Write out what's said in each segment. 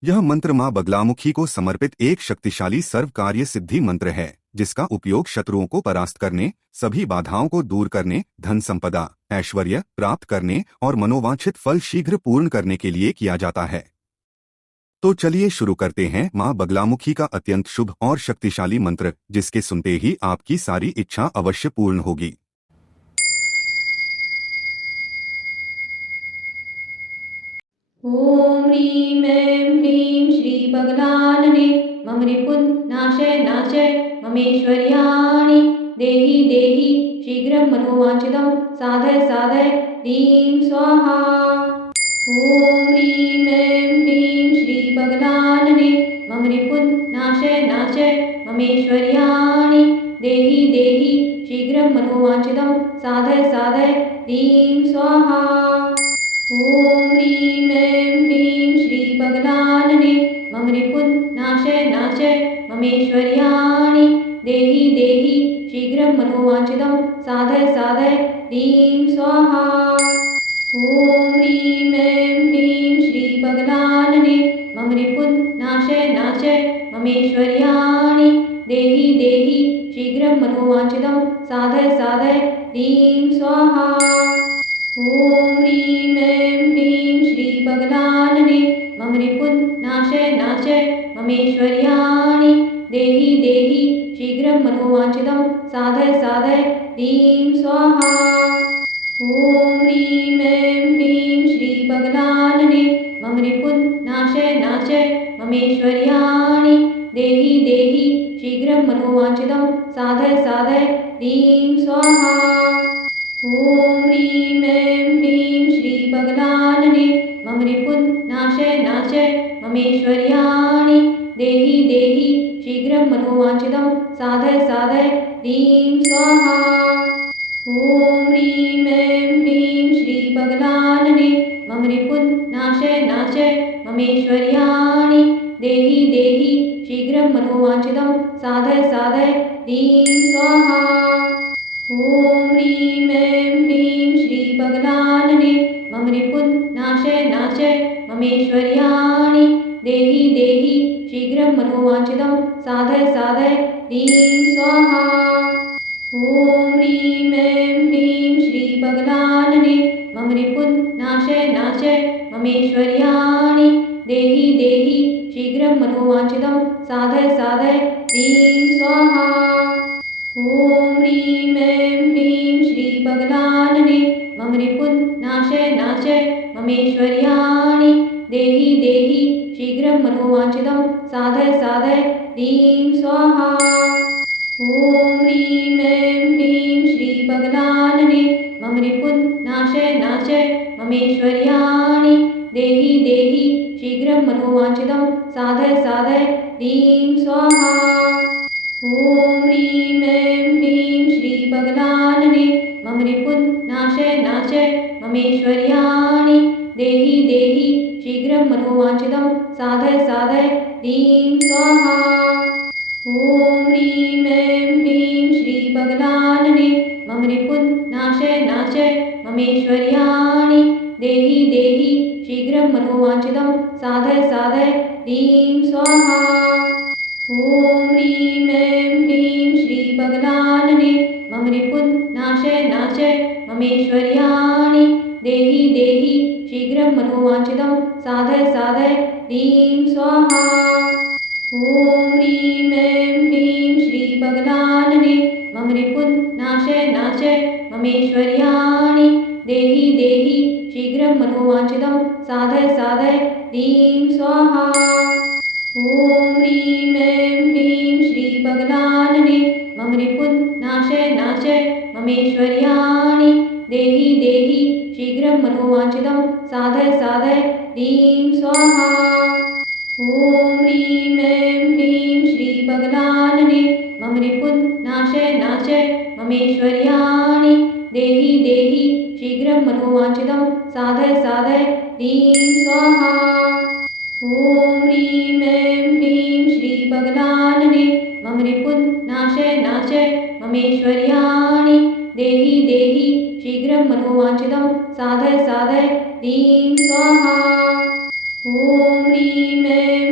यह मंत्र मां बगलामुखी को समर्पित एक शक्तिशाली सर्व कार्य सिद्धि मंत्र है, जिसका उपयोग शत्रुओं को परास्त करने, सभी बाधाओं को दूर करने, धन संपदा, ऐश्वर्य प्राप्त करने और मनोवांछित फल शीघ्र पूर्ण करने के लिए किया जाता है। तो चलिए शुरू करते हैं मां बगलामुखी का अत्यंत शुभ और शक्तिशाली मंत्र, जिसके सुनते ही आपकी सारी इच्छा अवश्य पूर्ण होगी। ॐ ह्रीं ऐं ह्रीं श्री बगलानने मम रिपुन्नाशय नाशय ममेश्वर्याणि देहि देहि शीघ्रं मनोवाञ्छितं साधय साधय ह्रीं स्वाहा। ॐ ह्रीं ऐं ह्रीं श्री बगलानने मम रिपुन्नाशय नाशय ममेश्वर्याणि देहि देहि शीघ्रं मनोवाञ्छितं साधय साधय ह्रीं स्वाहा। ॐ ह्रीं ऐं ह्रीं श्री बगलानने मम रिपुन्नाशय नाशय ममेश्वर्याणि देहि देहि शीघ्रं मनोवाञ्छितं साधय साधय ह्रीं स्वाहा। ॐ ह्रीं ऐं ह्रीं श्री बगलानने मम रिपुन्नाशय नाशय ममेश्वर्याणि देहि देहि शीघ्रं मनोवाञ्छितं साधय साधय ह्रीं स्वाहा। ॐ ह्रीं ऐं ह्रीं श्री बगलानने मम रिपुन्नाशय नाशय ममेश्वर्याणि देहि देहि शीघ्रं मनोवाञ्छितं साधय साधय ह्रीं स्वाहा। ॐ ह्रीं ऐं ह्रीं श्री बगलानने मम रिपुन्नाशय नाशय ममेश्वर्याणि देहि देहि शीघ्रं मनोवाञ्छितं साधय साधय ह्रीं स्वाहा। ॐ ह्रीं ऐं ह्रीं श्री बगलानने मम रिपुन्नाशय नाशय ममेश्वर्याणि देहि देहि शीघ्रं मनोवाञ्छितं साधय साधय ह्रीं स्वाहा। ॐ ह्रीं ऐं ह्रीं श्री बगलानने मम रिपुन्नाशय नाशय ममेश्वर्याणि देहि देहि शीघ्रं मनोवाञ्छितं साधय साधय ह्रीं स्वाहा। ॐ ह्रीं ऐं ह्रीं श्री बगलानने मम रिपुन्नाशय नाशय ममेश्वर्याणि देहि देहि शीघ्रं मनोवाञ्छितं साधय साधय ह्रीं स्वाहा। ॐ ह्रीं ऐं ह्रीं श्री बगलानने मम रिपुन्नाशय नाशय ममेश्वर्याणि देहि देहि शीघ्रं मनोवाञ्छितं साधय साधय ह्रीं स्वाहा। ॐ ह्रीं ऐं ह्रीं श्री बगलानने मम रिपुन्नाशय नाशय ममेश्वर्याणि देहि देहि शीघ्रं मनोवाञ्छितं साधय साधय ह्रीं स्वाहा। ॐ ह्रीं ऐं ह्रीं श्री बगलानने मम रिपुन्नाशय नाशय ममेश्वर्याणि देहि देहि शीघ्रं मनोवाञ्छितं साधय साधय ह्रीं स्वाहा। ॐ ह्रीं ऐं ह्रीं श्री बगलानने मम रिपुन्नाशय नाशय ममेश्वर्याणि देहि देहि शीघ्रं मनोवाञ्छितं साधय साधय ह्रीं स्वाहा। ॐ ह्रीं ऐं ह्रीं श्री बगलानने मम रिपुन्नाशय नाशय ममेश्वर्याणि देहि देहि शीघ्रं मनोवाञ्छितं साधय साधय ह्रीं स्वाहा। ॐ ह्रीं ऐं ह्रीं श्री बगलानने मम रिपुन्नाशय नाशय ममेश्वर्याणि देहि देहि शीघ्रं मनोवाञ्छितं साधय साधय ह्रीं स्वाहा। ॐ ह्रीं ऐं ह्रीं श्री बगलानने मम रिपुन्नाशय नाशय ममेश्वर्याणि देहि देहि शीघ्रं मनोवाञ्छितं साधय साधय ह्रीं स्वाहा। ॐ ह्रीं ऐं ह्रीं श्री बगलानने मम रिपुन्नाशय नाशय ममेश्वर्याणि देहि देहि शीघ्रं मनोवाञ्छितं साधय साधय ह्रीं स्वाहा। ॐ ह्रीं ऐं ह्रीं श्री बगलानने मम रिपुन्नाशय नाशय ममेश्वर्याणि देहि देहि शीघ्रं मनोवाञ्छितं साधय साधय ह्रीं स्वाहा। ॐ ह्रीं ऐं ह्रीं श्री बगलानने मम रिपुन्नाशय नाशय ममेश्वर्याणि देहि देहि शीघ्रं मनोवाञ्छितं साधय साधय ह्रीं स्वाहा। ॐ ह्रीं ऐं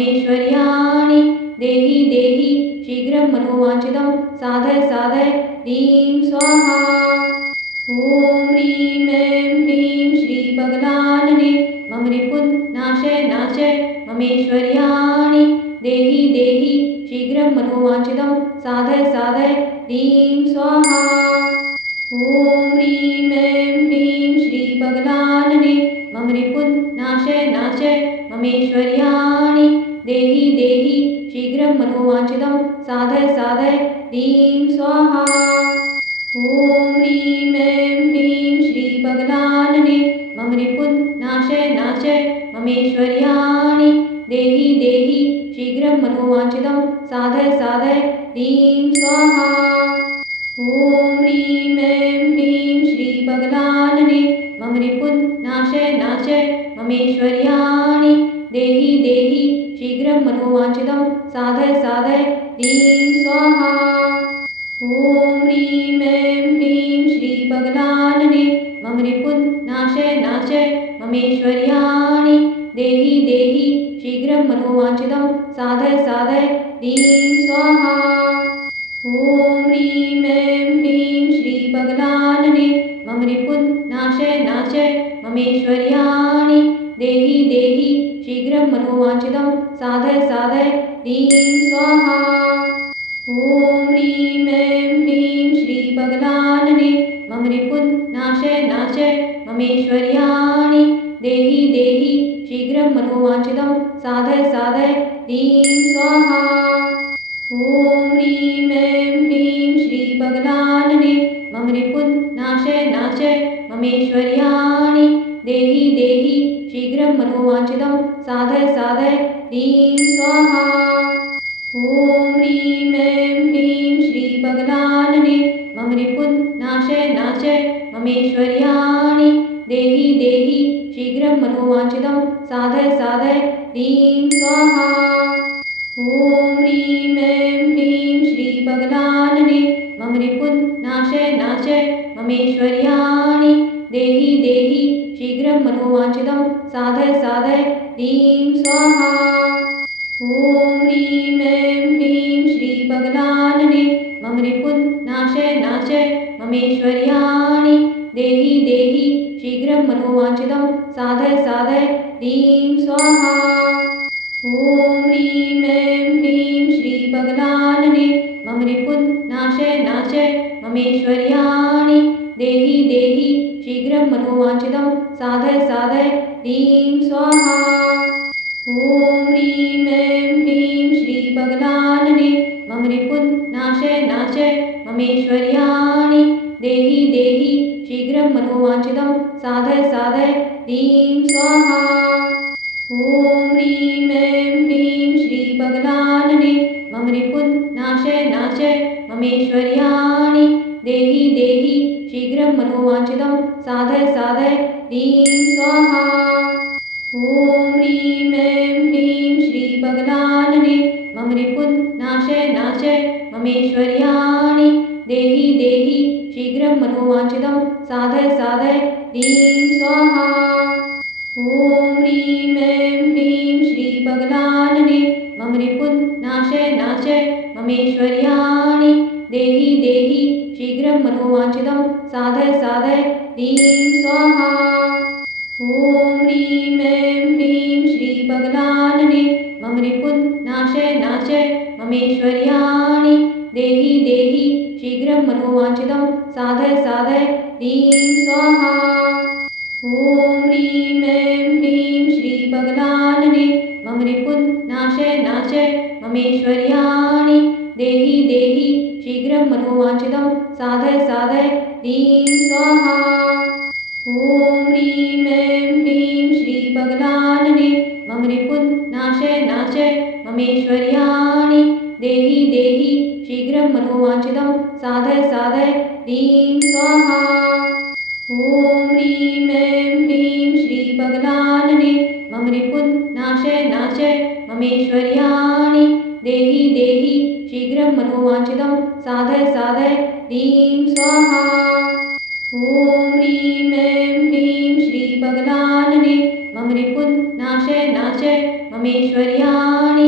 ममेश्वर्याणि देहि देहि शीघ्रं मनोवाञ्छितं साधय साधय ह्रीं स्वाहा। ॐ ह्रीं ऐं ह्रीं श्रीबगलानने मम रिपुन्नाशय नाशय ममेश्वर्याणि देहि देहि शीघ्रं मनोवाञ्छितं साधय साधय ह्रीं स्वाहा। ॐ ह्रीं ऐं ह्रीं श्रीबगलानने मम रिपुन्नाशय नाशय ममेश्वर्याणि देहि देहि शीघ्रं मनोवाञ्छितं साधय साधय ह्रीं स्वाहा। ॐ ह्रीं ऐं ह्रीं श्रीबगलानने मम रिपुन्नाशय नाशय ममेश्वर्याणि देहि देहि शीघ्रं मनोवाञ्छितं साधय साधय ह्रीं स्वाहा। ॐ ह्रीं ऐं ह्रीं श्रीबगलानने मम रिपुन्नाशय नाशय ममेश्वर्याणि देहि देहि शीघ्रं मनोवाञ्छितं साधय साधय ह्रीं स्वाहा। ॐ ह्रीं ऐं ह्रीं श्रीबगलानने मम रिपुन्नाशय नाशय ममेश्वर्याणि देहि देहि शीघ्रं मनोवाञ्छितं साधय साधय ह्रीं स्वाहा। ॐ ह्रीं ऐं ह्रीं श्रीबगलानने मम रिपुन्नाशय नाशय ममेश्वर्याणि देहि देहि शीघ्रं मनोवाञ्छितं साधय साधय ह्रीं स्वाहा। ॐ ह्रीं ऐं ह्रीं श्रीबगलानने मम रिपुन्नाशय नाशय ममेश्वर्याणि देहि देहि शीघ्रं मनोवाञ्छितं साधय साधय ह्रीं स्वाहा। ॐ ह्रीं ऐं ह्रीं श्रीबगलानने मम रिपुन्नाशय नाशय ममेश्वर्याणि देहि देहि शीघ्रं मनोवाञ्छितं साधय साधय ह्रीं स्वाहा। ॐ ह्रीं ऐं ह्रीं श्रीबगलानने मम रिपुन्नाशय नाशय ममेश्वर्याणि देहि देहि शीघ्रं मनोवाञ्छितं साधय साधय ह्रीं स्वाहा। ॐ ह्रीं ऐं ह्रीं श्रीबगलानने मम रिपुन्नाशय नाशय ममेश्वर्याणि देहि देहि शीघ्रं मनोवाञ्छितं साधय साधय ह्रीं स्वाहा। ॐ ह्रीं ऐं ह्रीं श्रीबगलानने मम रिपुन्नाशय नाशय ममेश्वर्याणि देहि देहि शीघ्रं मनोवाञ्छितं साधय साधय ह्रीं स्वाहा। ॐ ह्रीं ऐं ह्रीं श्रीबगलानने मम रिपुन्नाशय नाशय ममेश्वर्याणि देहि देहि शीघ्रं मनोवाञ्छितं साधय साधय ह्रीं स्वाहा। ॐ ह्रीं ऐं ह्रीं श्रीबगलानने मम रिपुन्नाशय नाशय ममेश्वर्याणि देहि देहि शीघ्रं मनोवाञ्छितं साधय साधय ह्रीं स्वाहा। ॐ ह्रीं ऐं ह्रीं श्रीबगलानने मम रिपुन्नाशय नाशय ममेश्वर्याणि देहि देहि शीघ्रं मनोवाञ्छितं साधय साधय ह्रीं स्वाहा। ॐ ह्रीं ऐं ह्रीं श्रीबगलानने मम रिपुन्नाशय नाशय ममेश्वर्याणि देहि देहि शीघ्रं मनोवाञ्छितं साधय साधय ह्रीं स्वाहा। ॐ ह्रीं ऐं ह्रीं श्रीबगलानने मम रिपुन्नाशय नाशय ममेश्वर्याणि देहि देहि शीघ्रं मनोवाञ्छितं साधय साधय ह्रीं स्वाहा। ॐ ह्रीं ऐं ह्रीं श्रीबगलानने मम रिपुन्नाशय नाशय ममेश्वर्याणि देहि देहि शीघ्रं मनोवाञ्छितं साधय साधय ह्रीं स्वाहा। ॐ ह्रीं ऐं ह्रीं श्रीबगलानने मम रिपुन्नाशय नाशय ममेश्वर्याणि देहि देहि शीघ्रं मनोवाञ्छितं साधय साधय ह्रीं स्वाहा। ॐ ह्रीं ऐं ह्रीं श्रीबगलानने मम रिपुन्नाशय नाशय ममेश्वर्याणि देहि देहि शीघ्रं मनोवाञ्छितं साधय साधय ह्रीं स्वाहा। ॐ ह्रीं ऐं ह्रीं श्रीबगलानने मम रिपुन्नाशय नाशय ममेश्वर्याणि देहि देहि शीघ्रं मनोवाञ्छितं साधय साधय ह्रीं स्वाहा। ॐ ह्रीं ऐं ह्रीं श्रीबगलानने मम रिपुन्नाशय नाशय ममेश्वर्याणि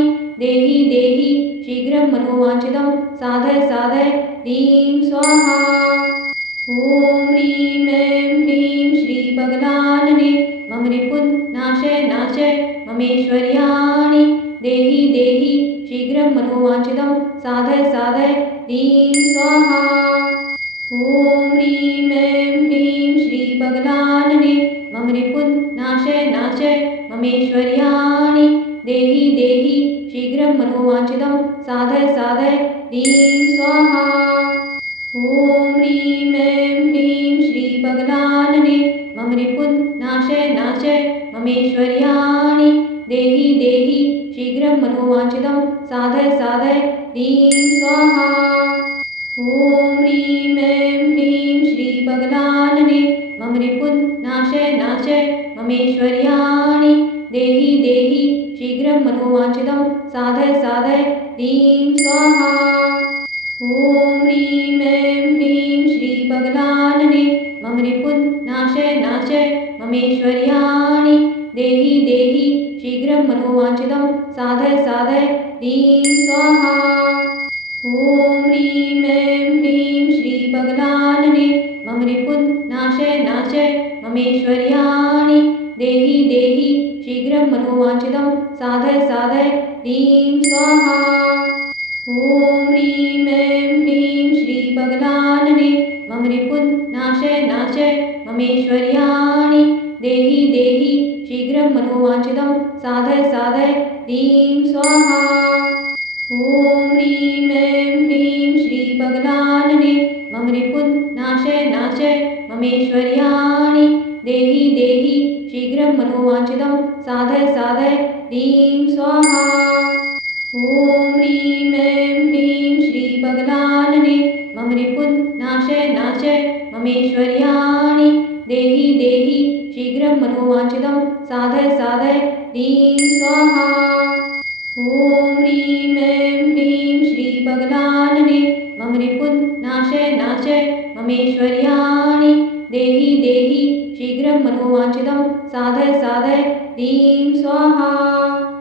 श्रीबगलानने मम रिपुन् नाशय नाशय ममेश्वर्याणि देहि देहि शीघ्रं मनोवाञ्छितं साधय साधय ह्रीं स्वाहा। ॐ ह्रीं ऐं ह्रीं श्रीबगलानने मम रिपुन् नाशय नाशय ममेश्वर्याणि देहि देहि शीघ्रं मनोवाञ्छितं साधय साधय ह्रीं स्वाहा। ॐ ह्रीं ऐं ह्रीं श्रीबगलानने मम रिपुन् नाशय नाशय ममेश्वर्याणि देहि देहि शीघ्रं मनोवाञ्छितं साधय साधय ह्रीं स्वाहा। ॐ ह्रीं ऐं ह्रीं श्रीबगलानने मम रिपुन् नाशय नाशय ममेश्वर्याणि देहि देहि शीघ्रं मनोवाञ्छितं साधय साधय ह्रीं स्वाहा। ॐ ह्रीं ऐं ह्रीं श्रीबगलानने मम रिपुन् नाशय नाशय ममेश्वर्याणि देहि देहि शीघ्रं मनोवाञ्छितं साधय साधय ह्रीं स्वाहा। ॐ ह्रीं ऐं ह्रीं श्रीबगलानने मम रिपुन् नाशय नाशय ममेश्वर्याणि देहि देहि शीघ्रं मनोवाञ्छितं साधय साधय ह्रीं स्वाहा। ॐ ह्रीं ऐं ह्रीं श्रीबगलानने मम रिपुन् नाशय नाशय ममेश्वर्याणि देहि देहि शीघ्रं मनोवाञ्छितं साधय साधय ह्रीं स्वाहा। ॐ ह्रीं ऐं ह्रीं श्रीबगलानने मम रिपुन् नाशय नाशय ममेश्वर्याणि देहि देहि शीघ्रं मनोवाञ्छितं साधय साधय ह्रीं स्वाहा। ॐ ह्रीं ऐं ह्रीं श्रीबगलानने मम रिपुन् नाशय नाशय ममेश्वर्याणि देहि देहि शीघ्रं मनोवाञ्छितं साधय साधय ह्रीं स्वाहा। ॐ ह्रीं ऐं ह्रीं श्रीबगलानने मम रिपुन् नाशय नाशय ममेश्वर्याणि देहि देहि शीघ्रं मनोवाञ्छितं साधय साधय ह्रीं स्वाहा।